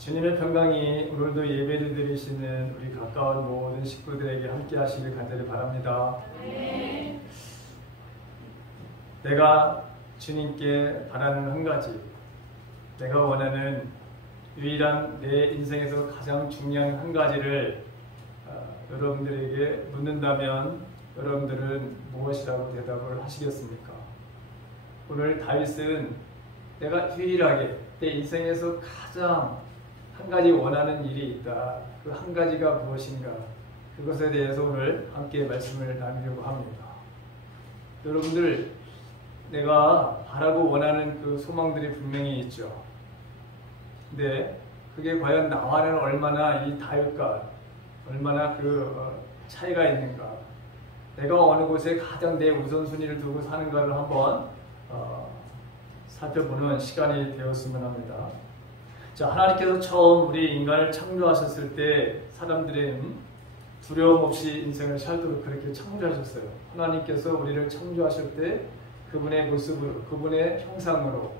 주님의 평강이 오늘도 예배를 드리시는 우리 가까운 모든 식구들에게 함께 하시길 간절히 바랍니다. 네. 내가 주님께 바라는 한 가지, 내가 원하는 유일한 내 인생에서 가장 중요한 한 가지를 여러분들에게 묻는다면 여러분들은 무엇이라고 대답을 하시겠습니까? 오늘 다윗은 내가 유일하게 내 인생에서 가장 한 가지 원하는 일이 있다. 그 한 가지가 무엇인가? 그것에 대해서 오늘 함께 말씀을 나누려고 합니다. 여러분들, 내가 바라고 원하는 그 소망들이 분명히 있죠. 근데 그게 과연 나와는 얼마나 이 다윗과 얼마나 차이가 있는가? 내가 어느 곳에 가장 내 우선순위를 두고 사는가를 한번 살펴보는 시간이 되었으면 합니다. 자, 하나님께서 처음 우리 인간을 창조하셨을 때 사람들은 두려움 없이 인생을 살도록 그렇게 창조하셨어요. 하나님께서 우리를 창조하실 때 그분의 모습으로, 그분의 형상으로,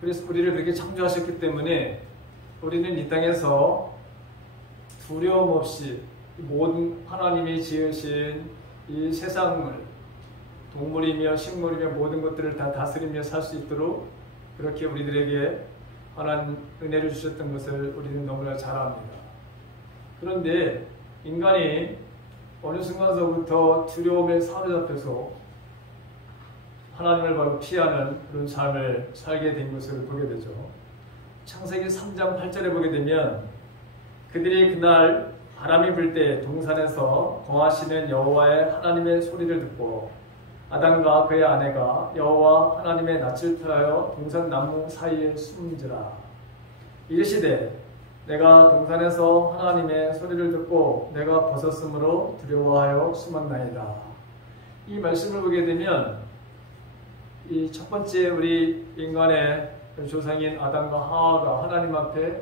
그래서 우리를 그렇게 창조하셨기 때문에 우리는 이 땅에서 두려움 없이 모든 하나님이 지으신 이 세상을, 동물이며 식물이며 모든 것들을 다 다스리며 살 수 있도록 그렇게 우리들에게 하나님 은혜를 주셨던 것을 우리는 너무나 잘 압니다. 그런데 인간이 어느 순간서부터 두려움에 사로잡혀서 하나님을 바로 피하는 그런 삶을 살게 된 것을 보게 되죠. 창세기 3장 8절에 보게 되면 그들이 그날 바람이 불 때 동산에서 거하시는 여호와의 하나님의 소리를 듣고 아담과 그의 아내가 여호와 하나님의 낯을 피하여 동산 나무 사이에 숨은지라. 이르시되 내가 동산에서 하나님의 소리를 듣고 내가 벗었으므로 두려워하여 숨었나이다. 이 말씀을 보게 되면 이 첫 번째 우리 인간의 조상인 아담과 하와가 하나님 앞에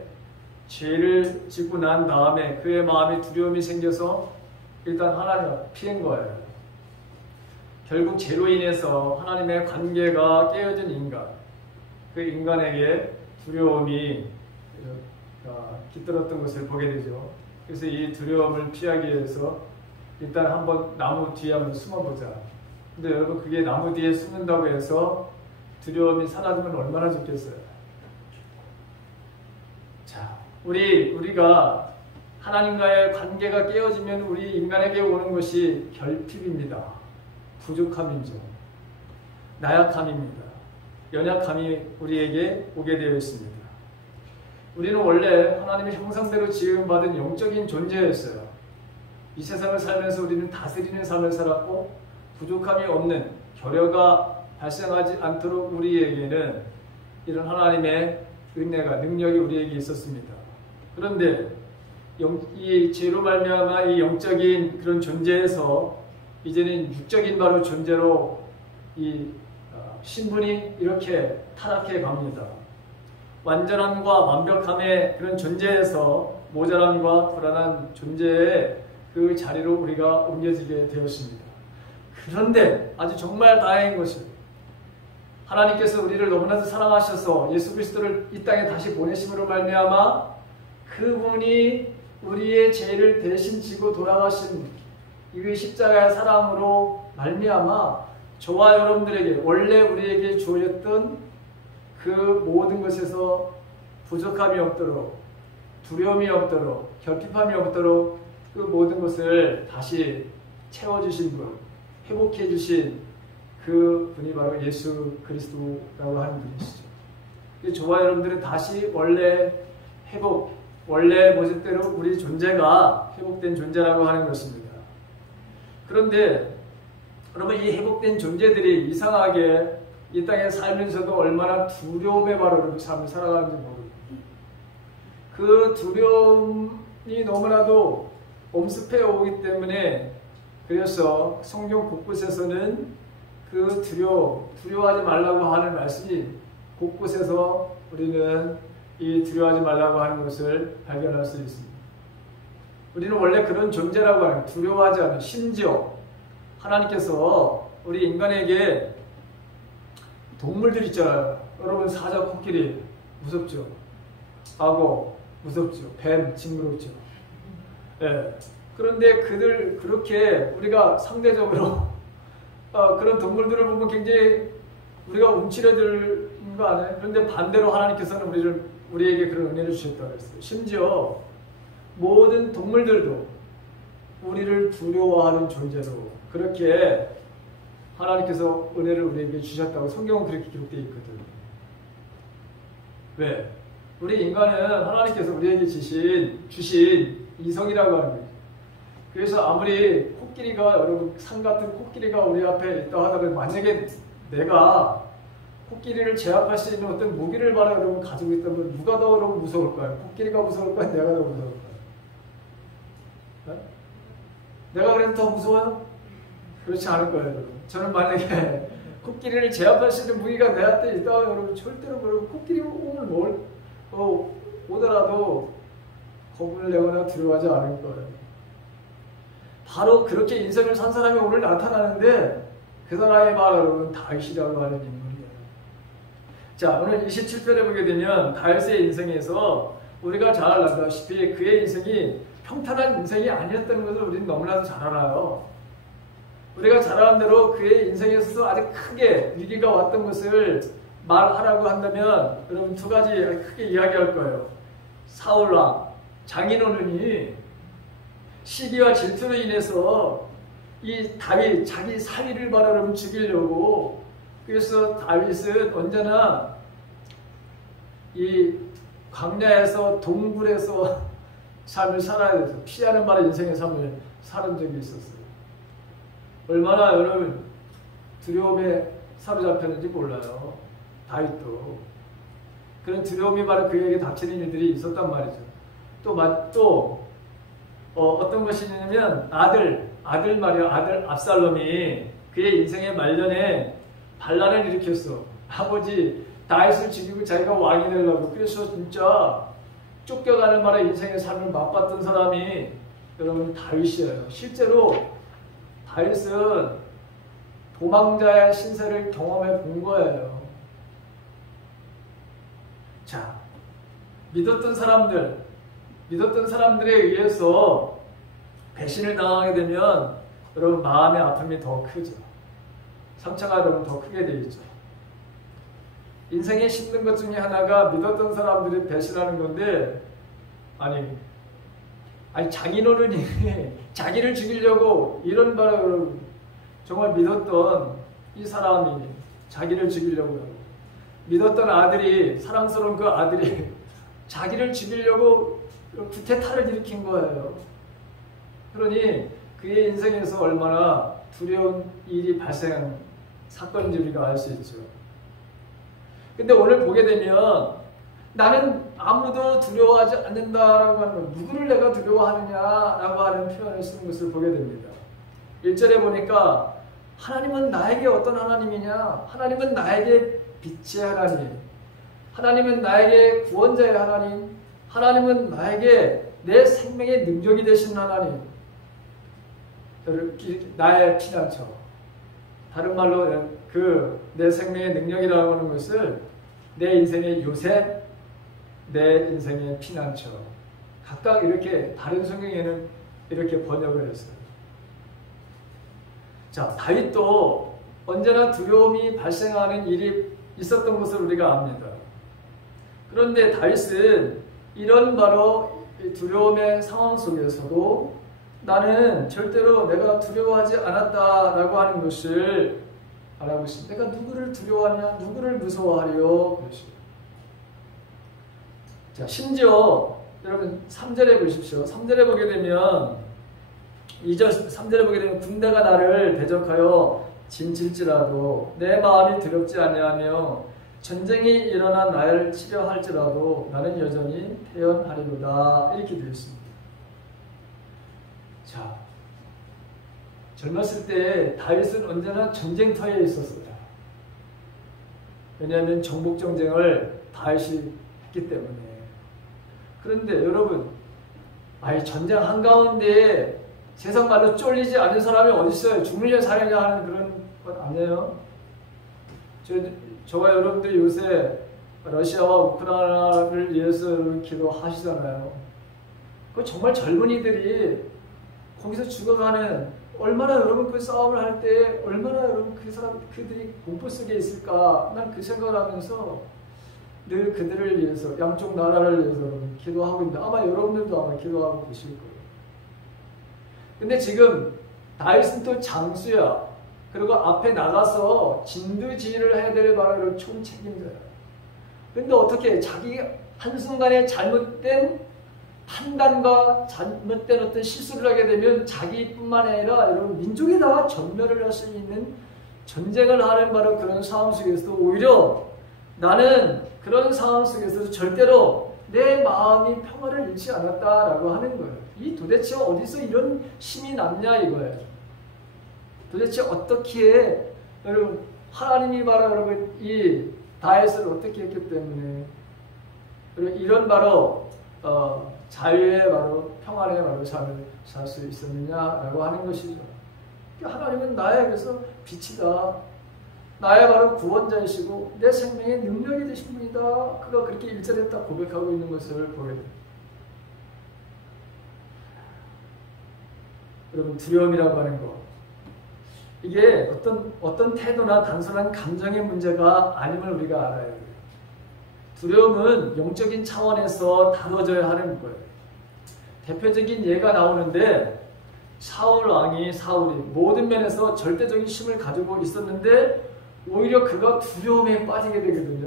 죄를 짓고 난 다음에 그의 마음에 두려움이 생겨서 일단 하나님을 피한 거예요. 결국 죄로 인해서 하나님의 관계가 깨어진 인간, 그 인간에게 두려움이 깃들었던 것을 보게 되죠. 그래서 이 두려움을 피하기 위해서 일단 한번 나무 뒤에 한번 숨어보자. 근데 여러분, 그게 나무 뒤에 숨는다고 해서 두려움이 사라지면 얼마나 좋겠어요. 자, 우리가 하나님과의 관계가 깨어지면 우리 인간에게 오는 것이 결핍입니다. 부족함이죠. 나약함입니다. 연약함이 우리에게 오게 되어 있습니다. 우리는 원래 하나님의 형상대로 지음받은 영적인 존재였어요. 이 세상을 살면서 우리는 다스리는 삶을 살았고 부족함이 없는, 결여가 발생하지 않도록 우리에게는 이런 하나님의 은혜가, 능력이 우리에게 있었습니다. 그런데 이 죄로 말미암아 이 영적인 그런 존재에서 이제는 육적인 바로 존재로 이 신분이 이렇게 타락해 갑니다. 완전함과 완벽함의 그런 존재에서 모자람과 불안한 존재의 그 자리로 우리가 옮겨지게 되었습니다. 그런데 아주 정말 다행인 것은 하나님께서 우리를 너무나도 사랑하셔서 예수 그리스도를 이 땅에 다시 보내심으로 말미암아 그분이 우리의 죄를 대신 지고 돌아가신 이 십자가의 사랑으로 말미암아 저와 여러분들에게 원래 우리에게 주어졌던 그 모든 것에서 부족함이 없도록, 두려움이 없도록, 결핍함이 없도록 그 모든 것을 다시 채워주신 분, 회복해 주신 그 분이 바로 예수 그리스도라고 하는 분이시죠. 저와 여러분들은 다시 원래 원래 모습대로 우리 존재가 회복된 존재라고 하는 것입니다. 그런데 여러분, 이 회복된 존재들이 이상하게 이 땅에 살면서도 얼마나 두려움에 바로 삶을 살아가는지 모릅니다. 그 두려움이 너무나도 엄습해 오기 때문에 그래서 성경 곳곳에서는 그 두려워하지 말라고 하는 말씀이 곳곳에서 우리는 이 두려워하지 말라고 하는 것을 발견할 수 있습니다. 우리는 원래 그런 존재라고 하는, 두려워하지 않는, 심지어 하나님께서 우리 인간에게 동물들 있잖아요. 여러분, 사자, 코끼리 무섭죠? 악어 무섭죠. 뱀 징그럽죠. 예. 그런데 그들 그렇게 우리가 상대적으로 그런 동물들을 보면 굉장히 우리가 움츠러드는 거 아니에요? 그런데 반대로 하나님께서는 우리에게 그런 은혜를 주셨다고 했어요. 심지어 모든 동물들도 우리를 두려워하는 존재로 그렇게 하나님께서 은혜를 우리에게 주셨다고 성경은 그렇게 기록되어 있거든요. 왜? 우리 인간은 하나님께서 우리에게 주신 이성이라고 하는 거예요. 그래서 아무리 코끼리가 여러분 산 같은 코끼리가 우리 앞에 있다 하더라도 만약에 내가 코끼리를 제압할 수 있는 어떤 무기를 바로 여러분 가지고 있다면 누가 더 여러분 무서울까요? 코끼리가 무서울까요? 내가 더 무서울까요? 네? 내가 그래도 더 무서워요? 그렇지 않을 거예요, 여러분. 저는 만약에 코끼리를 제압할 수 있는 무기가 내 앞에 있다면 여러분 절대로 그러고 코끼리 오늘 오더라도 겁을 내거나 두려워하지 않을 거예요. 바로 그렇게 인생을 산 사람이 오늘 나타나는데 그 사람의 말 여러분 다윗이라고 하는 인물이에요. 자, 오늘 27편에 보게 되면 다윗의 인생에서 우리가 잘 알다시피 그의 인생이 평탄한 인생이 아니었다는 것을 우리는 너무나도 잘 알아요. 우리가 잘 아는 대로 그의 인생에 있어서 아주 크게 위기가 왔던 것을 말하라고 한다면 여러분 두 가지 크게 이야기할 거예요. 사울왕 장인어른이 시기와 질투로 인해서 이 다윗 자기 사위를 바로 여러분 죽이려고 그래서 다윗은 언제나 이 광야에서 동굴에서 삶을 살아야 돼서 피하는 말의 인생의 삶을 사는 적이 있었어요. 얼마나 여러분 두려움에 사로잡혔는지 몰라요. 다윗도 그런 두려움이 바로 그에게 닥치는 일들이 있었단 말이죠. 또 어떤 것이 있냐면 아들 말이요. 아들 압살롬이 그의 인생의 말년에 반란을 일으켰어. 아버지 다윗을 죽이고 자기가 왕이 되려고. 그래서 진짜 쫓겨가는 바람에 인생의 삶을 맛봤던 사람이 여러분 다윗이에요. 실제로 다윗은 도망자의 신세를 경험해 본 거예요. 자, 믿었던 사람들에 의해서 배신을 당하게 되면 여러분 마음의 아픔이 더 크죠. 상처가 여러분 더 크게 되겠죠. 인생에 힘든 것 중에 하나가 믿었던 사람들이 배신하는 건데 아니 장인어른이 자기를 죽이려고 이런 바로 정말 믿었던 이 사람이 자기를 죽이려고요. 믿었던 아들이 사랑스러운 그 아들이 자기를 죽이려고 구태타를 일으킨 거예요. 그러니 그의 인생에서 얼마나 두려운 일이 발생한 사건인지 우리가 알 수 있죠. 근데 오늘 보게 되면 나는 아무도 두려워하지 않는다라고 하는 누구를 내가 두려워하느냐라고 하는 표현을 쓰는 것을 보게 됩니다. 1절에 보니까 하나님은 나에게 어떤 하나님이냐? 하나님은 나에게 빛의 하나님, 하나님은 나에게 구원자의 하나님, 하나님은 나에게 내 생명의 능력이 되신 하나님, 나의 피난처. 다른 말로 내 생명의 능력이라고 하는 것을 내 인생의 요새, 내 인생의 피난처. 각각 이렇게 다른 성경에는 이렇게 번역을 했어요. 자, 다윗도 언제나 두려움이 발생하는 일이 있었던 것을 우리가 압니다. 그런데 다윗은 이런 바로 두려움의 상황 속에서도 나는 절대로 내가 두려워하지 않았다라고 하는 것을 알고 있습니다. 내가 누구를 두려워하냐, 누구를 무서워하려 그러시죠. 자, 심지어 여러분 3절에 보십시오. 3절에 보게 되면 3절에 보게 되면 군대가 나를 대적하여 진칠지라도 내 마음이 두렵지 아니하며 전쟁이 일어나 나를 치려 할지라도 나는 여전히 태연하리로다. 이렇게 되어 있습니다. 자, 젊었을 때 다윗은 언제나 전쟁터에 있었습니다. 왜냐하면 정복전쟁을 다윗이 했기 때문에. 그런데 여러분, 전쟁 한가운데 세상 말로 쫄리지 않는 사람이 어디 있어요? 죽느냐 사느냐 하는 그런 것 아니에요? 저와 여러분들이 요새 러시아와 우크라이나를 위해서 기도하시잖아요. 그 정말 젊은이들이 거기서 죽어가는, 얼마나 여러분 그 싸움을 할 때 얼마나 여러분 그들이 공포 속에 있을까, 난 그 생각을 하면서 늘 그들을 위해서, 양쪽 나라를 위해서 여러분 기도하고 있는데, 아마 여러분들도 아마 기도하고 계실 거예요. 근데 지금 다윗은 또 장수야. 그리고 앞에 나가서 진두지휘를 해야 될 바로 총책임자야. 근데 어떻게 자기 한순간에 잘못된 판단과 잘못된 어떤 실수를 하게 되면 자기뿐만 아니라 여러분 민족에다가 전멸을 할 수 있는 전쟁을 하는 바로 그런 상황 속에서도 오히려 나는 그런 상황 속에서도 절대로 내 마음이 평화를 잃지 않았다라고 하는 거예요. 이 도대체 어디서 이런 힘이 났냐 이거예요. 도대체 어떻게 여러분 하나님이 바로 여러분 이 다윗을 어떻게 했기 때문에 이런 바로 자유의 바로 평안의 바로 삶을 살 수 있었느냐라고 하는 것이죠. 하나님은 나에게서 빛이다. 나의 바로 구원자이시고 내 생명의 능력이 되신 분이다. 그가 그렇게 1절에 딱 고백하고 있는 것을 보게 됩니다. 여러분 두려움이라고 하는 것, 이게 어떤 태도나 단순한 감정의 문제가 아님을 우리가 알아야 돼요. 두려움은 영적인 차원에서 다뤄져야 하는 거예요. 대표적인 예가 나오는데 사울이 모든 면에서 절대적인 힘을 가지고 있었는데 오히려 그가 두려움에 빠지게 되거든요.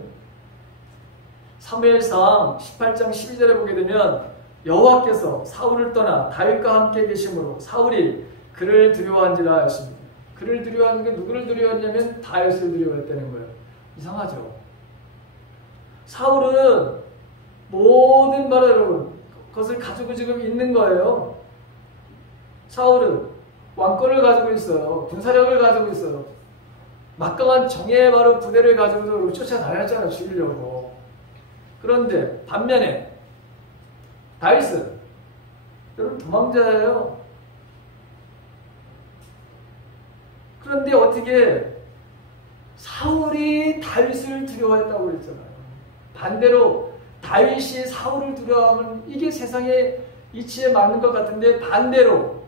사무엘상 18장 12절에 보게 되면 여호와께서 사울을 떠나 다윗과 함께 계심으로 사울이 그를 두려워한지라 하였습니다. 그를 두려워하는 게 누구를 두려워했냐면 다윗을 두려워했다는 거예요. 이상하죠. 사울은 모든 바로 여러분 그것을 가지고 지금 있는 거예요. 사울은 왕권을 가지고 있어요. 군사력을 가지고 있어요. 막강한 정예의 바로 부대를 가지고도 쫓아다녔잖아요. 죽이려고. 그런데 반면에 다윗은 여러분 도망자예요. 그런데 어떻게 사울이 다윗을 두려워했다고 그랬잖아요. 반대로 다윗이 사울을 두려워하면 이게 세상의 이치에 맞는 것 같은데 반대로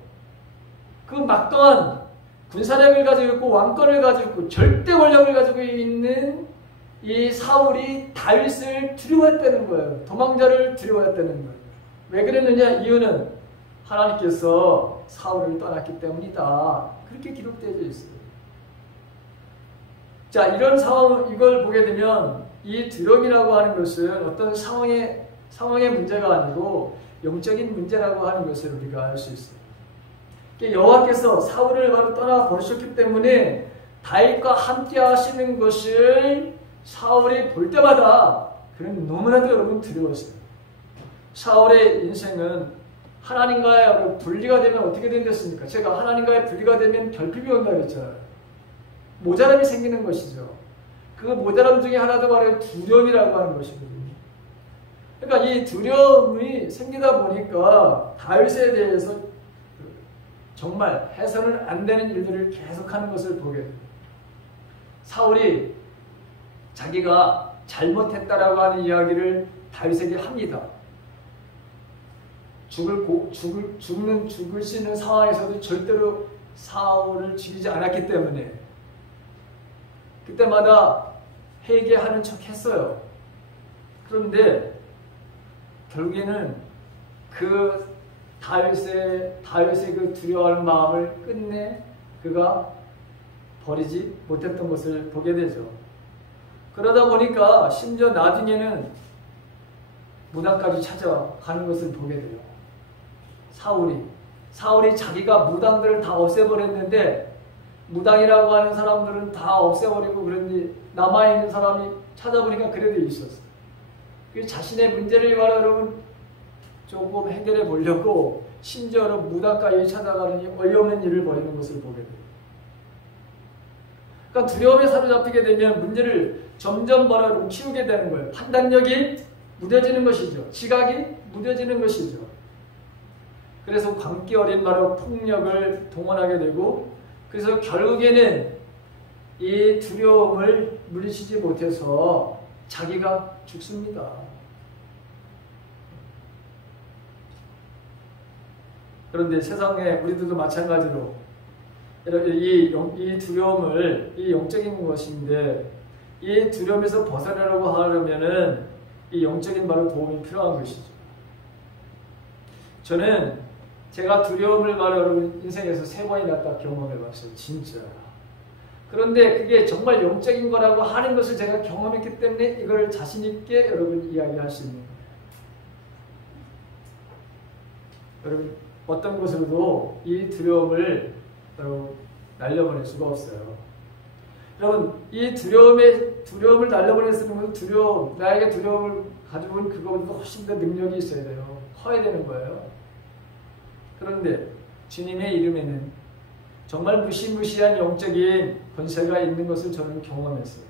그 막강한 군사력을 가지고 있고 왕권을 가지고 있고 절대 권력을 가지고 있는 이 사울이 다윗을 두려워했다는 거예요. 도망자를 두려워했다는 거예요. 왜 그랬느냐? 이유는 하나님께서 사울을 떠났기 때문이다. 그렇게 기록되어 있어요. 자, 이런 상황, 이걸 보게 되면 이 두려움이라고 하는 것은 어떤 상황의 문제가 아니고 영적인 문제라고 하는 것을 우리가 알 수 있어요. 여호와께서 사울을 바로 떠나 버리셨기 때문에 다윗과 함께 하시는 것을 사울이 볼 때마다 그는 너무나도 여러분 두려웠어요. 사울의 인생은 하나님과의 분리가 되면 어떻게 된댔습니까? 제가 하나님과의 분리가 되면 결핍이 온다고 했잖아요. 모자람이 생기는 것이죠. 그 모자람 중에 하나도 바로 두려움이라고 하는 것이거든요. 그러니까 이 두려움이 생기다 보니까 다윗에 대해서 정말 해서는 안 되는 일들을 계속하는 것을 보게 됩니다. 사울이 자기가 잘못했다라고 하는 이야기를 다윗에게 합니다. 죽을 수 있는 상황에서도 절대로 사울을 죽이지 않았기 때문에 그때마다 회개하는 척 했어요. 그런데 결국에는 그 다윗의 그 두려워하는 마음을 끝내 그가 버리지 못했던 것을 보게 되죠. 그러다 보니까 심지어 나중에는 무당까지 찾아가는 것을 보게 돼요. 사울이 자기가 무당들을 다 없애버렸는데 무당이라고 하는 사람들은 다 없애버리고 그런데 남아있는 사람이 찾아보니까 그래도 있었어요. 그 자신의 문제를 여러분 조금 해결해 보려고 심지어 무당까지 찾아가느니 어이없는 일을 벌이는 것을 보게 돼요. 그러니까 두려움에 사로잡히게 되면 문제를 점점 키우게 되는 거예요. 판단력이 무뎌지는 것이죠. 지각이 무뎌지는 것이죠. 그래서 광기 어린 폭력을 동원하게 되고 그래서 결국에는 이 두려움을 물리치지 못해서 자기가 죽습니다. 그런데 세상에 우리들도 마찬가지로 이 두려움을, 이 영적인 것인데 이 두려움에서 벗어나려고 하려면은 이 영적인 바로 도움이 필요한 것이죠. 저는 제가 두려움을 여러분 인생에서 3번이나 딱 경험해 봤어요. 진짜. 그런데 그게 정말 영적인 거라고 하는 것을 제가 경험했기 때문에 이걸 자신 있게 여러분 이야기할 수 있는 거예요. 여러분 어떤 것으로도 이 두려움을 날려보낼 수가 없어요. 여러분 이 두려움을 날려보낼 수 있는 것은 나에게 두려움을 가지고 있는 그거보다 훨씬 더 능력이 있어야 돼요. 커야 되는 거예요. 그런데 주님의 이름에는 정말 무시무시한 영적인 권세가 있는 것을 저는 경험했어요.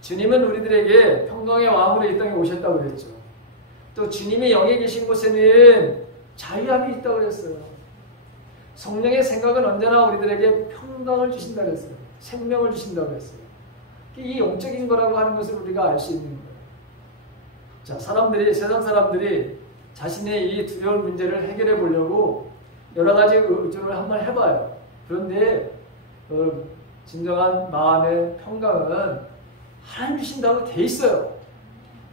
주님은 우리들에게 평강의 왕으로 이 땅에 오셨다고 그랬죠. 또 주님의 영에 계신 곳에는 자유함이 있다고 그랬어요. 성령의 생각은 언제나 우리들에게 평강을 주신다고 했어요. 생명을 주신다고 했어요. 이 영적인 거라고 하는 것을 우리가 알 수 있는 거예요. 자, 세상 사람들이 자신의 이 두려운 문제를 해결해 보려고 여러 가지 의존을 한번 해봐요. 그런데 진정한 마음의 평강은 하나님 주신다고 돼 있어요.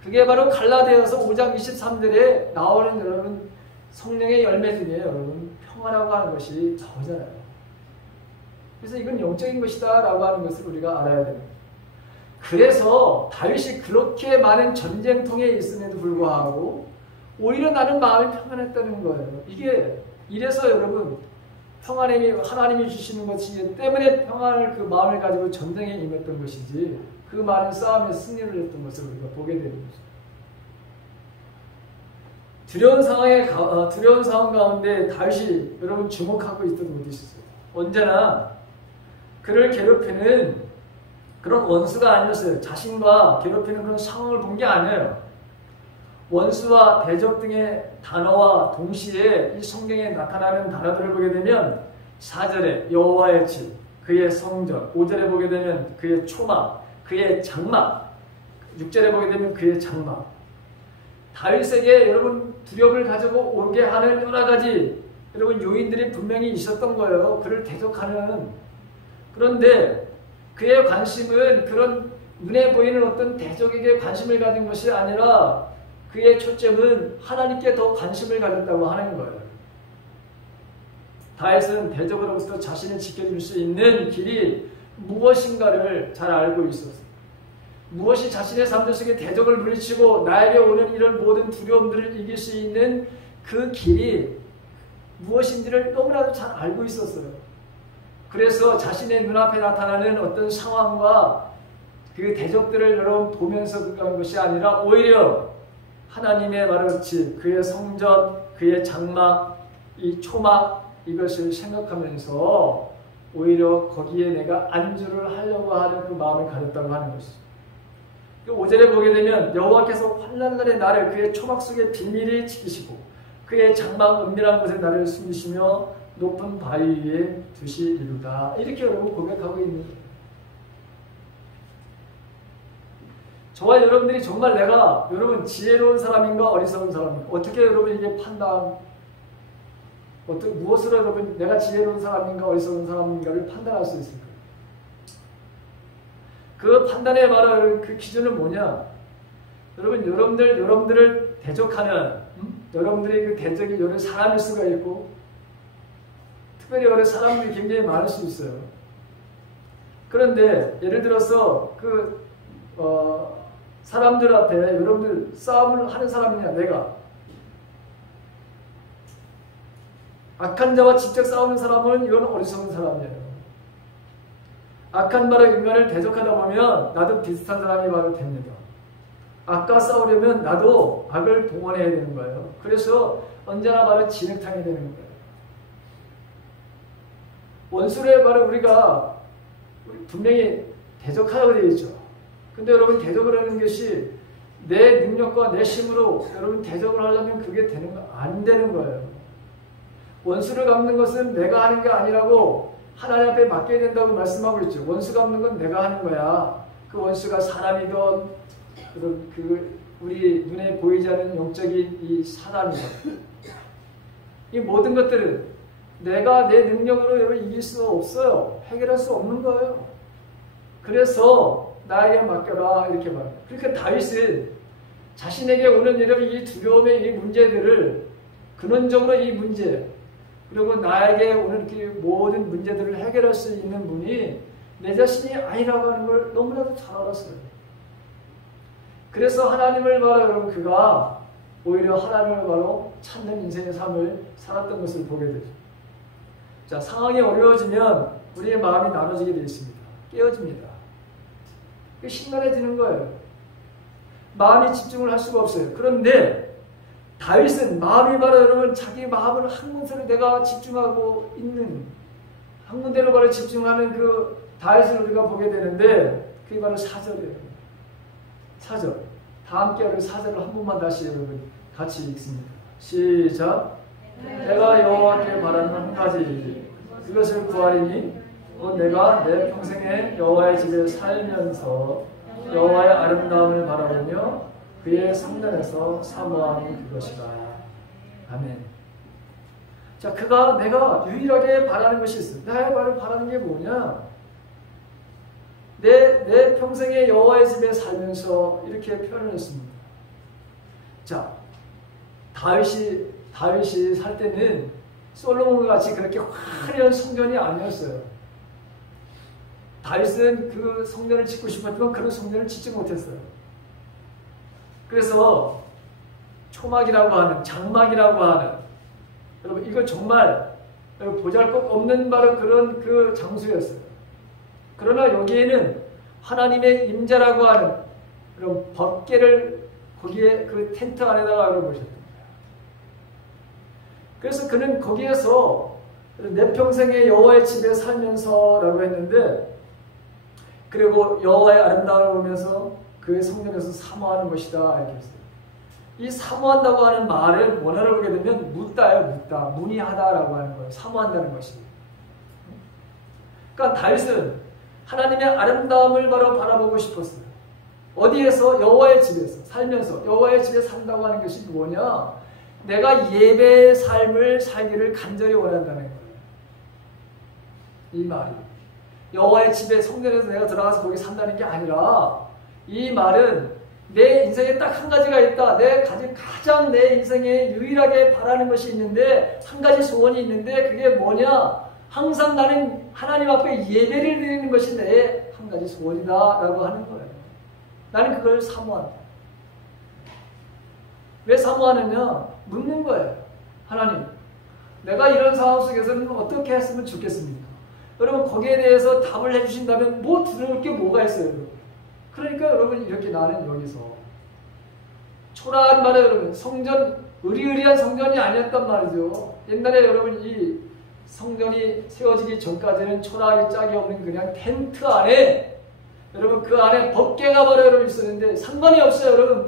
그게 바로 갈라디아서 5장 23절에 나오는 여러분 성령의 열매 중에 여러분 평화라고 하는 것이 나오잖아요. 그래서 이건 영적인 것이다 라고 하는 것을 우리가 알아야 됩니다. 그래서 다윗이 그렇게 많은 전쟁통에 있음에도 불구하고 오히려 나는 마음이 평안했다는 거예요. 이래서 여러분 하나님이 주시는 것이기 때문에 평안을 그 마음을 가지고 전쟁에 임했던 것이지 그 많은 싸움에 승리를 했던 것을 우리가 보게 되는 거죠. 두려운 상황 가운데 다윗이 여러분 주목하고 있던 것이 있었어요. 언제나 그를 괴롭히는 그런 원수가 아니었어요. 자신과 괴롭히는 그런 상황을 본 게 아니에요. 원수와 대적 등의 단어와 동시에 이 성경에 나타나는 단어들을 보게 되면 4절에 여호와의 집, 그의 성전, 5절에 보게 되면 그의 초막, 그의 장막, 6절에 보게 되면 그의 장막. 다윗에게 여러분 두려움을 가지고 오게 하는 여러 가지 여러분 요인들이 분명히 있었던 거예요. 그를 대적하는. 그런데 그의 관심은 그런 눈에 보이는 어떤 대적에게 관심을 가진 것이 아니라 그의 초점은 하나님께 더 관심을 가졌다고 하는 거예요. 다윗은 대적으로부터 자신을 지켜줄 수 있는 길이 무엇인가를 잘 알고 있었어요. 무엇이 자신의 삶 속에 대적을 물리치고 나에게 오는 이런 모든 두려움들을 이길 수 있는 그 길이 무엇인지를 너무나도 잘 알고 있었어요. 그래서 자신의 눈앞에 나타나는 어떤 상황과 그 대적들을 여러분 보면서 그런 것이 아니라 오히려 하나님의 말같이 그의 성전, 그의 장막, 이 초막 이것을 생각하면서 오히려 거기에 내가 안주를 하려고 하는 그 마음을 가졌다고 하는 것이죠. 5절에 보게 되면 여호와께서 환난날에 나를 그의 초막 속에 비밀히 지키시고 그의 장막 은밀한 곳에 나를 숨기시며 높은 바위 위에 두시리로다. 이렇게 여러분 고백하고 있는 거예요. 저와 여러분들이 정말 내가 여러분 지혜로운 사람인가 어리석은 사람인가 어떻게 여러분 이게 무엇으로 여러분 내가 지혜로운 사람인가 어리석은 사람인가를 판단할 수 있을까요? 그 판단에 말할 그 기준은 뭐냐? 여러분들을 대적하는 여러분들이 그 대적이 여러 사람일 수가 있고 특별히 여러 사람들이 굉장히 많을 수 있어요. 그런데 예를 들어서 사람들 앞에 여러분들 싸움을 하는 사람이냐 내가 악한 자와 직접 싸우는 사람은 이건 어리석은 사람이에요. 악한 바로 인간을 대적하다 보면 나도 비슷한 사람이 바로 됩니다. 악과 싸우려면 나도 악을 동원해야 되는 거예요. 그래서 언제나 바로 진흙탕이 되는 거예요. 원수를 바로 우리가 분명히 대적하라고 되어 있죠. 근데 여러분 대적을 하는 것이 내 능력과 내 힘으로 여러분 대적을 하려면 그게 안 되는 거예요. 원수를 갚는 것은 내가 하는 게 아니라고 하나님 앞에 맡겨야 된다고 말씀하고 있죠. 원수 갚는 건 내가 하는 거야. 그 원수가 사람이든 우리 눈에 보이지 않는 영적인 이 사단이다. 이 모든 것들은 내가 내 능력으로 여러분 이길 수 없어요. 해결할 수 없는 거예요. 그래서 나에게 맡겨라 이렇게 말해요. 그러니까 다윗은 자신에게 오는 여러분 이 두려움의 이 문제들을 근원적으로 이 문제 그리고 나에게 오는 그 모든 문제들을 해결할 수 있는 분이 내 자신이 아니라고 하는 걸 너무나도 잘 알았어요. 그래서 하나님을 바로 여러분 그가 오히려 하나님을 바로 찾는 인생의 삶을 살았던 것을 보게 되죠. 자, 상황이 어려워지면 우리의 마음이 나눠지게 되어 있습니다. 깨어집니다. 심란해지는 거예요. 마음이 집중을 할 수가 없어요. 그런데 다윗은 마음이 바로 여러분 자기 마음을 한 군데로 내가 집중하고 있는 한 군데로 바로 집중하는 그 다윗을 우리가 보게 되는데 그게 바로 4절이에요. 4절. 다 함께 우리 4절을 한 번만 다시 여러분 같이 읽습니다. 시작. 내가 여호와께 바라는 한 가지 그것을 구하리니 곧 내가 내 평생에 여호와의 집에 살면서 여호와의 아름다움을 바라보며 그의 성전에서 사모하는 그것이다. 아멘. 자, 내가 유일하게 바라는 것이 있어요. 내가 바라는 게 뭐냐? 내 평생에 여호와의 집에 살면서 이렇게 표현을 했습니다. 자, 다윗이 살 때는 솔로몬과 같이 그렇게 화려한 성전이 아니었어요. 다윗은 그 성전을 짓고 싶었지만 그런 성전을 짓지 못했어요. 그래서 초막이라고 하는 장막이라고 하는 여러분 이거 정말 보잘것없는 바로 그런 그 장소였어요. 그러나 여기에는 하나님의 임재라고 하는 그런 법궤를 거기에 그 텐트 안에다가 열어보셨던 거예요. 그래서 그는 거기에서 내 평생에 여호와의 집에 살면서라고 했는데 그리고 여호와의 아름다움을 보면서 그의 성전에서 사모하는 것이다 이렇게 했어요. 이 사모한다고 하는 말을 원어를 보게 되면 묻다예요. 묻다. 문의하다라고 하는 거예요. 사모한다는 것이. 그러니까 다윗은 하나님의 아름다움을 바로 바라보고 싶었어요. 어디에서? 여호와의 집에서 살면서 여호와의 집에 산다고 하는 것이 뭐냐? 내가 예배의 삶을 살기를 간절히 원한다는 거예요. 이 말이. 여호와의 집에 성전에서 내가 들어가서 거기 산다는 게 아니라 이 말은 내 인생에 딱 한 가지가 있다. 가장 내 인생에 유일하게 바라는 것이 있는데 한 가지 소원이 있는데 그게 뭐냐? 항상 나는 하나님 앞에 예배를 드리는 것이 내 한 가지 소원이다 라고 하는 거예요. 나는 그걸 사모한다. 왜 사모하느냐? 묻는 거예요. 하나님, 내가 이런 상황 속에서는 어떻게 했으면 좋겠습니까? 여러분 거기에 대해서 답을 해주신다면 뭐 두려울 게 뭐가 있어요? 여러분? 그러니까 여러분 이렇게 나는 여기서 초라한 말에 여러분 성전 의리의리한 성전이 아니었단 말이죠. 옛날에 여러분 이 성전이 세워지기 전까지는 초라하기 짝이 없는 그냥 텐트 안에 여러분 그 안에 법궤가 바로 여러분 있었는데 상관이 없어요. 여러분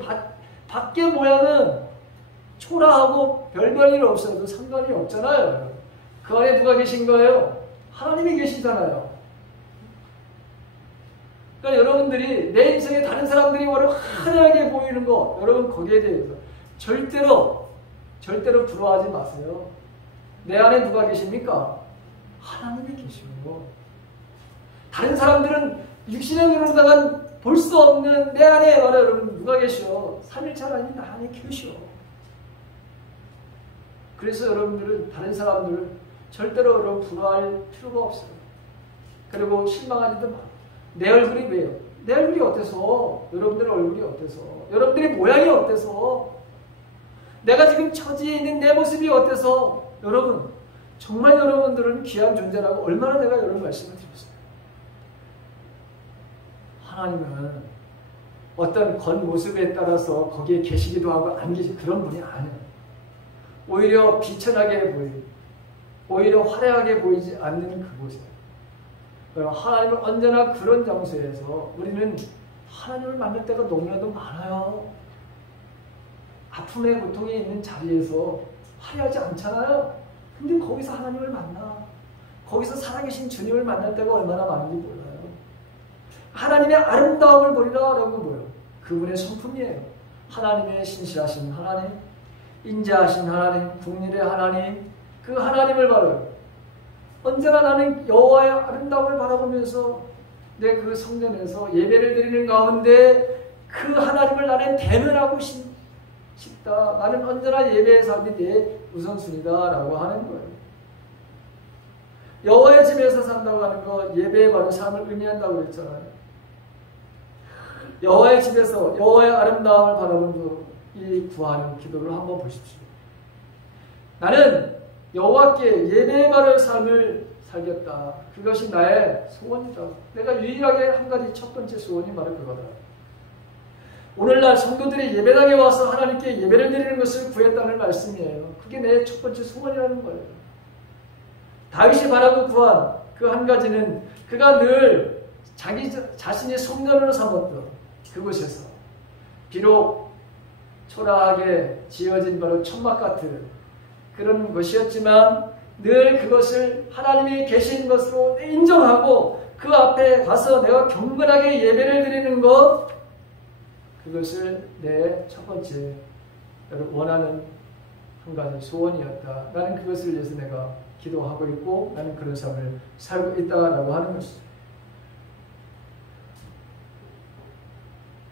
밖의 모양은 초라하고 별일 없어도 상관이 없잖아요. 그 안에 누가 계신 거예요? 하나님이 계시잖아요. 그러니까 여러분들이 내 인생에 다른 사람들이 바로 화려하게 보이는 거 여러분 거기에 대해서 절대로 부러워하지 마세요. 내 안에 누가 계십니까? 하나님이 계시고 다른 사람들은 육신의 눈으로다가 볼 수 없는 내 안에 바로 여러분 누가 계셔? 3일차 하나님 나 안에 계셔. 그래서 여러분들은 다른 사람들을 절대로 여러분 부러워할 필요가 없어요. 그리고 실망하지도 마. 내 얼굴이 왜요? 내 얼굴이 어때서? 여러분들의 얼굴이 어때서? 여러분들의 모양이 어때서? 내가 지금 처지에 있는 내 모습이 어때서? 여러분, 정말 여러분들은 귀한 존재라고 얼마나 내가 여러분 말씀을 드렸어요. 하나님은 어떤 겉모습에 따라서 거기에 계시기도 하고 안 계시고 그런 분이 아니에요. 오히려 비천하게 보이고 오히려 화려하게 보이지 않는 그곳에 하나님은 언제나 그런 장소에서 우리는 하나님을 만날 때가 너무나도 많아요. 아픔의 고통이 있는 자리에서 화려하지 않잖아요. 근데 거기서 하나님을 만나. 거기서 살아계신 주님을 만날 때가 얼마나 많은지 몰라요. 하나님의 아름다움을 보리라 라고 뭐예요? 그분의 성품이에요. 하나님의 신실하신 하나님, 인자하신 하나님, 국률의 하나님, 그 하나님을 바라요. 언제나 나는 여호와의 아름다움을 바라보면서 내 그 성전에서 예배를 드리는 가운데 그 하나님을 나는 대면하고 싶다. 나는 언제나 예배의 삶이 내 우선순위다 라고 하는 거예요. 여호와의 집에서 산다고 하는 거 예배의 바로 삶을 의미한다고 그랬잖아요. 여호와의 집에서 여호와의 아름다움을 바라보면서 이 구하는 기도를 한번 보십시오. 나는 여호와께 예배의 바른 삶을 살겠다. 그것이 나의 소원이다. 내가 유일하게 한 가지 첫 번째 소원이 바로 그거다. 오늘날 성도들이 예배당에 와서 하나님께 예배를 드리는 것을 구했다는 말씀이에요. 그게 내 첫 번째 소원이라는 거예요. 다윗이 바라고 구한 그 한 가지는 그가 늘 자기 자신이 성전으로 삼았던 그곳에서 비록 초라하게 지어진 바로 천막 같은 그런 것이었지만 늘 그것을 하나님이 계신 것으로 인정하고 그 앞에 가서 내가 경건하게 예배를 드리는 것, 그것을 내 첫 번째 원하는 한 가지 소원이었다. 나는 그것을 위해서 내가 기도하고 있고 나는 그런 삶을 살고 있다라고 하는 것이죠.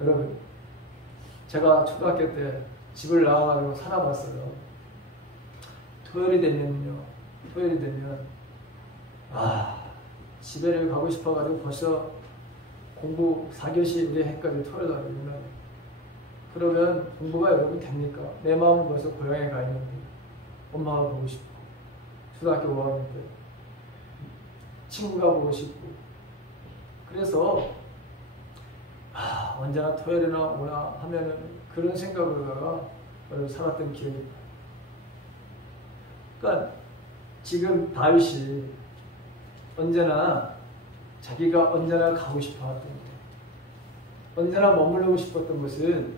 여러분, 제가 초등학교 때 집을 나와가지고 살아봤어요. 토요일이 되면 집에를 가고 싶어가지고 벌써 공부 4교시 우리 했거든요. 토요일 날 그러면 공부가 여러분 됩니까? 내 마음은 벌써 고향에 가 있는데 엄마가 보고 싶고 초등학교 5학년 때 친구가 보고 싶고 그래서 언제나 토요일이나 오나 하면은 그런 생각으로다가 살았던 기억이 나요. 그러니까 지금 다윗이 자기가 언제나 가고 싶어 했던 것, 언제나 머무르고 싶었던 것은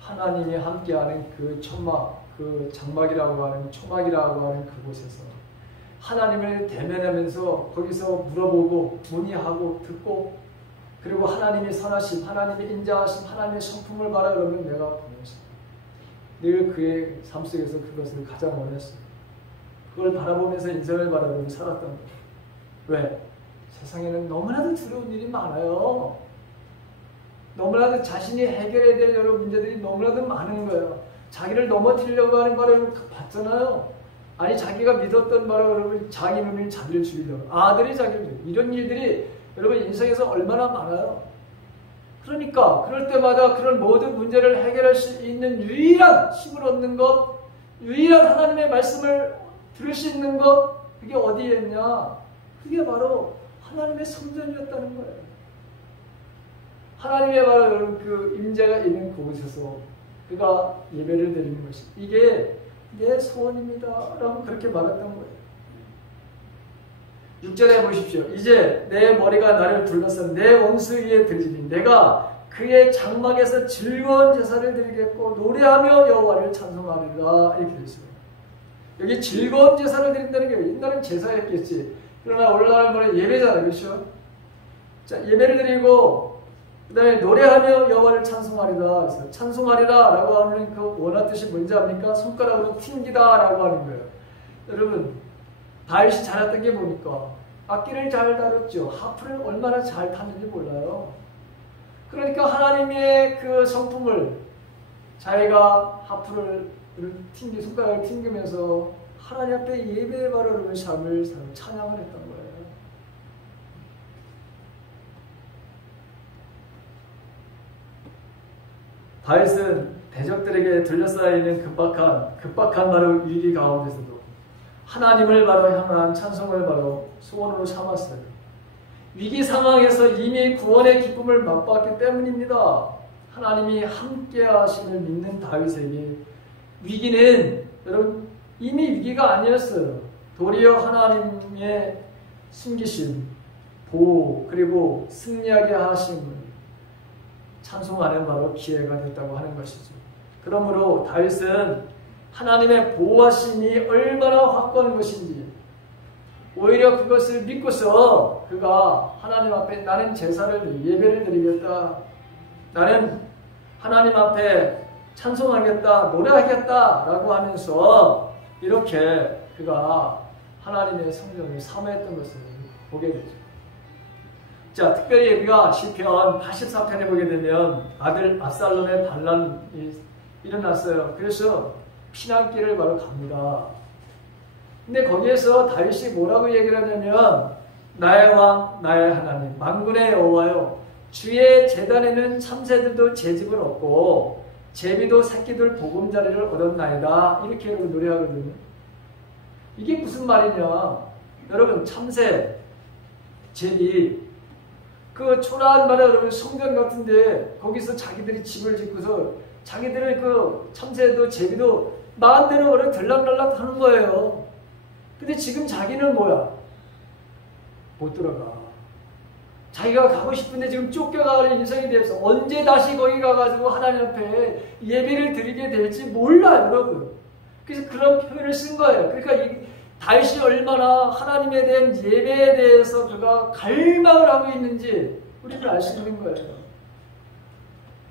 하나님이 함께하는 그 천막, 그 장막이라고 하는 초막이라고 하는 그곳에서 하나님을 대면하면서 거기서 물어보고 문의하고 듣고 그리고 하나님의 선하심, 하나님의 인자하심, 하나님의 성품을 바라보면 내가 보면서 늘 그의 삶 속에서 그것을 가장 원했어요. 그걸 바라보면서 인생을 바라보며 살았던 거예요. 왜? 세상에는 너무나도 두려운 일이 많아요. 너무나도 자신이 해결해야 될 여러 문제들이 너무나도 많은 거예요. 자기를 넘어뜨리려고 하는 바를 봤잖아요. 아니 자기가 믿었던 바로 여러분 자기 놈이 자기를 죽이려고 아들이 자기를 죽이려고 이런 일들이 여러분 인생에서 얼마나 많아요. 그러니까 그럴 때마다 그런 모든 문제를 해결할 수 있는 유일한 힘을 얻는 것, 유일한 하나님의 말씀을 들을 수 있는 것, 그게 어디에 있냐? 그게 바로 하나님의 성전이었다는 거예요. 하나님의 바로 여러분 그 임재가 있는 그곳에서 그가 예배를 드리는 것이 이게 내 소원입니다 라고 그렇게 말했던 거예요. 6절에 보십시오. 이제 내 머리가 나를 둘러싼 내 원수 위에 들리니 내가 그의 장막에서 즐거운 제사를 드리겠고 노래하며 여호와를 찬송하리라 이렇게 되어 있어요. 여기 즐거운 제사를 드린다는 게 옛날엔 제사였겠지. 그러나 오늘날은 예배잖아요. 그렇죠? 자, 예배를 드리고 그 다음에 노래하며 여호와를 찬송하리라. 그래서 찬송하리라 라고 하는 그 원어 뜻이 뭔지 압니까? 손가락으로 튕기다 라고 하는 거예요. 여러분 다윗이 잘했던 게 뭡니까? 악기를 잘 다뤘죠. 하프를 얼마나 잘 탔는지 몰라요. 그러니까 하나님의 그 성품을 자기가 하프를 손가락을 튕기면서 하나님 앞에 예배의 바로 삶을 찬양을 했던 거예요. 다윗은 대적들에게 둘러싸여 있는 급박한 바로 위기 가운데서도 하나님을 바로 향한 찬송을 바로 소원으로 삼았어요. 위기 상황에서 이미 구원의 기쁨을 맛봤기 때문입니다. 하나님이 함께 하심을 믿는 다윗에게 위기는 여러분 이미 위기가 아니었어요. 도리어 하나님의 숨기심, 보호 그리고 승리하게 하심을 찬송하는 바로 기회가 됐다고 하는 것이죠. 그러므로 다윗은 하나님의 보호하심이 얼마나 확고한 것인지 오히려 그것을 믿고서 그가 하나님 앞에 나는 제사를 예배를 드리겠다. 나는 하나님 앞에 찬송하겠다, 노래하겠다라고 하면서 이렇게 그가 하나님의 성전을 사모했던 것을 보게 되죠. 자, 특별히 우리가 시편 84편에 보게 되면 아들 압살롬의 반란이 일어났어요. 그래서 피난길을 바로 갑니다. 근데 거기에서 다윗이 뭐라고 얘기를 하냐면 나의 왕, 나의 하나님, 만군의 여호와여, 주의 제단에는 참새들도 제집을 얻고 제비도 새끼들 보금자리를 얻었나이다. 이렇게 노래하거든요. 이게 무슨 말이냐? 여러분, 참새, 제비, 그 초라한 말에 여러분 성전 같은데 거기서 자기들이 집을 짓고서 자기들의 그 참새도 제비도 마음대로 들락날락 하는 거예요. 근데 지금 자기는 뭐야? 못 들어가. 자기가 가고 싶은데 지금 쫓겨가는 인생이 돼서 언제 다시 거기 가가지고 하나님 앞에 예배를 드리게 될지 몰라요, 여러분. 그래서 그런 표현을 쓴 거예요. 그러니까 이 다윗이 얼마나 하나님에 대한 예배에 대해서 그가 갈망을 하고 있는지 우리는 알 수 있는 거예요.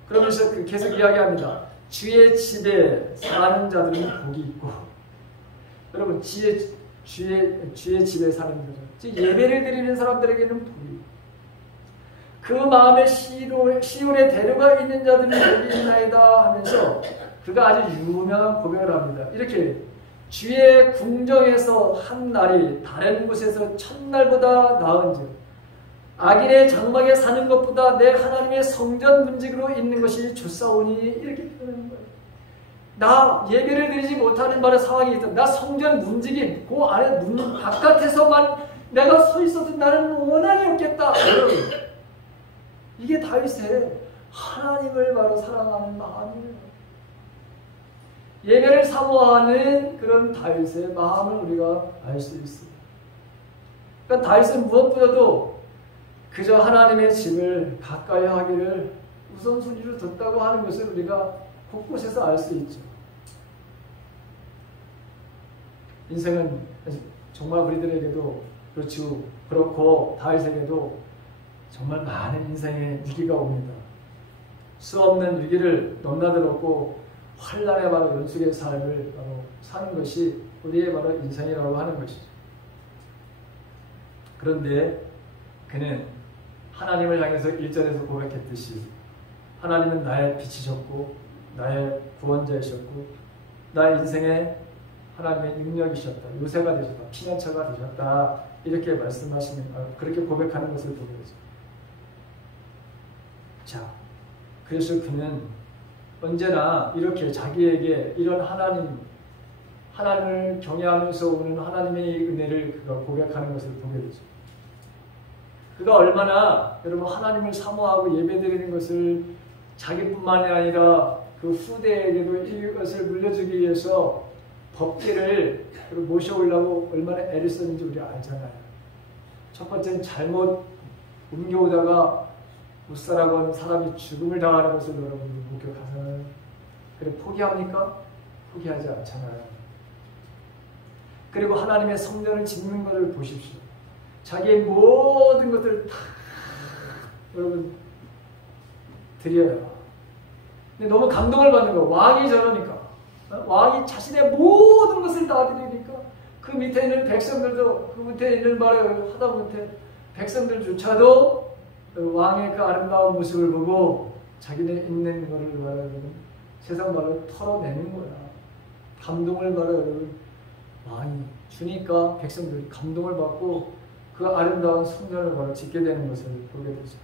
그러면서 계속 이야기합니다. 주의 집에 사는 자들은 복이 있고, 여러분 주의 집에 사는 자들, 즉 예배를 드리는 사람들에게는 복이 있고, 그 마음에 시온에 대류가 있는 자들은 복이 있나이다 하면서 그가 아주 유명한 고백을 합니다. 이렇게 주의 궁정에서 한 날이 다른 곳에서 첫날보다 나은즉 악인의 장막에 사는 것보다 내 하나님의 성전 문직으로 있는 것이 좋사오니, 이렇게 표현하는 거예요. 나 예배를 드리지 못하는 바로 상황이 있다. 나 성전 문직이 그 안에 문 바깥에서만 내가 서 있어도 나는 원한이 없겠다. 이게 다윗의 하나님을 바로 사랑하는 마음이에요. 예배를 사모하는 그런 다윗의 마음을 우리가 알 수 있어요. 그러니까 다윗은 무엇보다도 그저 하나님의 집을 가까이 하기를 우선순위로 뒀다고 하는 것을 우리가 곳곳에서 알 수 있죠. 인생은 정말 우리들에게도 그렇고 다윗에게도 정말 많은 인생의 위기가 옵니다. 수없는 위기를 넘나들었고 환난의 바로 연속의 삶을 바로 사는 것이 우리의 바로 인생이라고 하는 것이죠. 그런데 그는 하나님을 향해서 1절에서 고백했듯이 하나님은 나의 빛이셨고 나의 구원자이셨고 나의 인생의 하나님의 능력이셨다. 요새가 되셨다. 피난처가 되셨다. 이렇게 말씀하시는, 그렇게 고백하는 것을 보게 되죠. 자, 그래서 그는 언제나 이렇게 자기에게 이런 하나님을 경외하면서 오는 하나님의 은혜를 그가 고백하는 것을 보게 되죠. 그가 얼마나 여러분 하나님을 사모하고 예배드리는 것을 자기뿐만이 아니라 그 후대에게도 이것을 물려주기 위해서 법궤를 모셔오려고 얼마나 애를 썼는지 우리가 알잖아요. 첫 번째는 잘못 옮겨오다가 묻사라고 하는 사람이 죽음을 당하는 것을 여러분이 목격하잖아요. 그래 포기합니까? 포기하지 않잖아요. 그리고 하나님의 성전을 짓는 것을 보십시오. 자기의 모든 것을 다 여러분 드려요. 근데 너무 감동을 받는 거예요. 왕이 저러니까. 왕이 자신의 모든 것을 다 드리니까 그 밑에 있는 백성들도 그 밑에 있는 말을 하다못해 백성들조차도 왕의 그 아름다운 모습을 보고 자기네 있는 것을 말하는 세상 말로 털어내는 거야. 감동을 말하는 왕이 주니까 백성들이 감동을 받고 그 아름다운 성전을 바로 짓게 되는 것을 보게 되죠.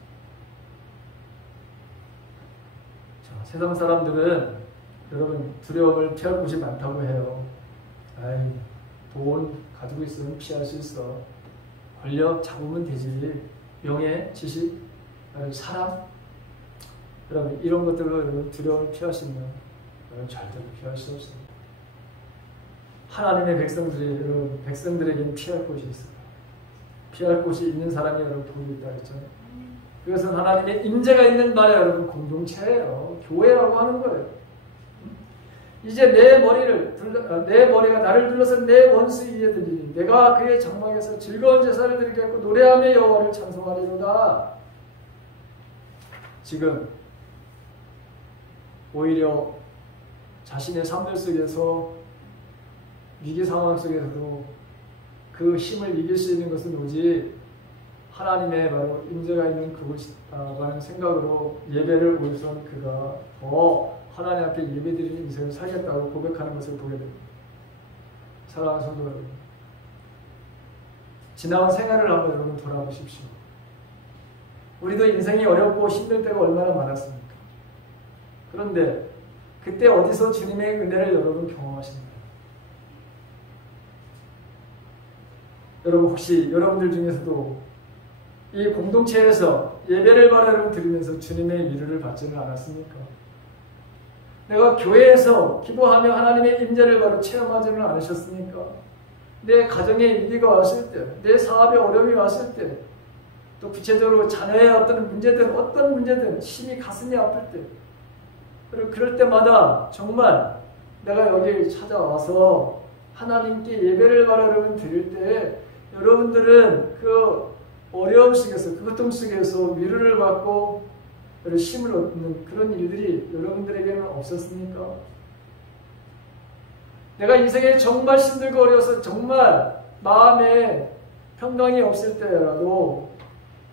자, 세상 사람들은 여러분 두려움을 피할 곳이 많다고 해요. 아이, 돈 가지고 있으면 피할 수 있어. 권력 잡으면 되지. 명예, 지식, 사람. 여러분 이런 것들로 여러분 두려움을 피하시면 여러분 절대로 피할 수 없습니다. 하나님의 여러분 백성들에게는 피할 곳이 있어요. 피할 곳이 있는 사람이 여러분 복이 있다 했잖아요. 그것은 하나님의 임재가 있는 말에 여러분 공동체예요. 교회라고 하는 거예요. 이제 내 머리가 나를 둘러서 내 원수 위에 들리니 내가 그의 장막에서 즐거운 제사를 드리겠고 노래하며 여호와를 찬송하리로다. 지금 오히려 자신의 삶들 속에서 위기 상황 속에서도 그 힘을 이길 수 있는 것은 오직 하나님의 바로 임재가 있는 그곳이라는 생각으로 예배를 우선 그가 더 하나님 앞에 예배드리는 인생을 살겠다고 고백하는 것을 보게 됩니다. 사랑하는 성도 여러분, 지나온 생활을 한번 여러분 돌아보십시오. 우리도 인생이 어렵고 힘들 때가 얼마나 많았습니까? 그런데 그때 어디서 주님의 은혜를 여러분 경험하십니까? 여러분 혹시 여러분들 중에서도 이 공동체에서 예배를 바로 드리면서 주님의 위로를 받지는 않았습니까? 내가 교회에서 기도하며 하나님의 임재를 바로 체험하지는 않으셨습니까? 내 가정에 위기가 왔을 때, 내 사업에 어려움이 왔을 때, 또 구체적으로 자녀의 어떤 문제든 심히 가슴이 아플 때, 그리고 그럴 때마다 정말 내가 여기 찾아와서 하나님께 예배를 바로 드릴 때 여러분들은 그 어려움 속에서, 그 고통 속에서 위로를 받고 힘을 얻는 그런 일들이 여러분들에게는 없었습니까? 내가 인생에 정말 힘들고 어려워서 정말 마음에 평강이 없을 때라도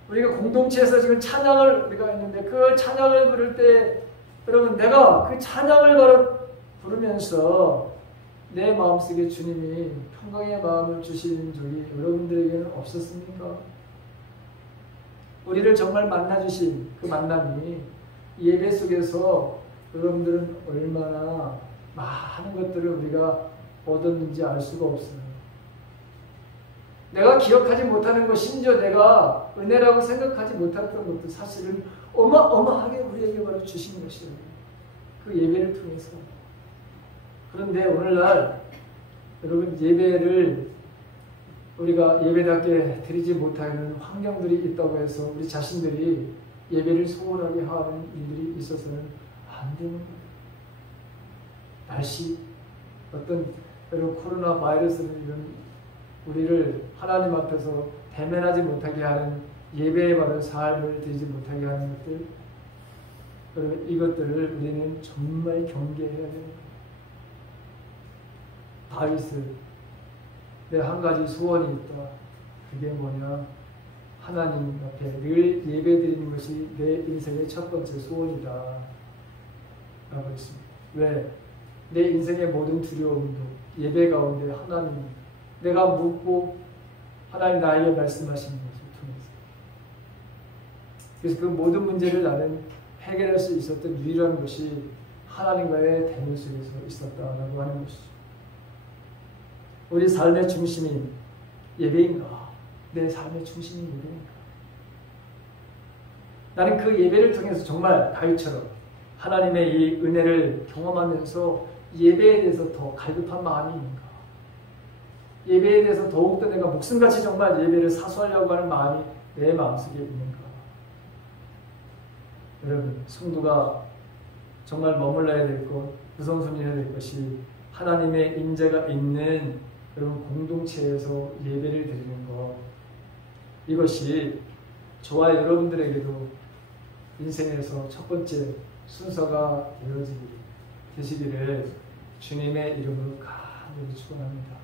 우리가 공동체에서 지금 찬양을 우리가 있는데 그 찬양을 부를 때 여러분 내가 그 찬양을 바로 부르면서 내 마음속에 주님이 평강의 마음을 주시는 적이 여러분들에게는 없었습니까? 우리를 정말 만나주신 그 만남이 예배 속에서 여러분들은 얼마나 많은 것들을 우리가 얻었는지 알 수가 없어요. 내가 기억하지 못하는 것, 심지어 내가 은혜라고 생각하지 못했던 것도 사실은 어마어마하게 우리에게 바로 주신 것이에요. 그 예배를 통해서. 그런데 오늘날 여러분 예배를 우리가 예배답게 드리지 못하는 환경들이 있다고 해서 우리 자신들이 예배를 소홀하게 하는 일들이 있어서는 안 되는 거예요. 날씨, 어떤 여러분 코로나 바이러스는 이런 우리를 하나님 앞에서 대면하지 못하게 하는 예배에 바른 삶을 드리지 못하게 하는 것들, 여러분 이것들을 우리는 정말 경계해야 돼요. 다윗은 내 한 가지 소원이 있다. 그게 뭐냐? 하나님 앞에 늘 예배드리는 것이 내 인생의 첫 번째 소원이다. 라고 했습니다. 왜? 내 인생의 모든 두려움도 예배 가운데 하나님, 내가 묻고 하나님 나에게 말씀하시는 것을 통해서. 그래서 그 모든 문제를 나는 해결할 수 있었던 유일한 것이 하나님과의 대면 속에서 있었다라고 하는 것이죠. 우리 삶의 중심이 예배인가? 내 삶의 중심이 예배인가? 나는 그 예배를 통해서 정말 다윗처럼 하나님의 이 은혜를 경험하면서 예배에 대해서 더 갈급한 마음이 있는가? 예배에 대해서 더욱더 내가 목숨같이 정말 예배를 사수하려고 하는 마음이 내 마음속에 있는가? 여러분, 성도가 정말 머물러야 될 것, 우선순위해야 될 것이 하나님의 임재가 있는 여러분 공동체에서 예배를 드리는 것, 이것이 저와 여러분들에게도 인생에서 첫 번째 순서가 되시기를 주님의 이름으로 간절히 축원합니다.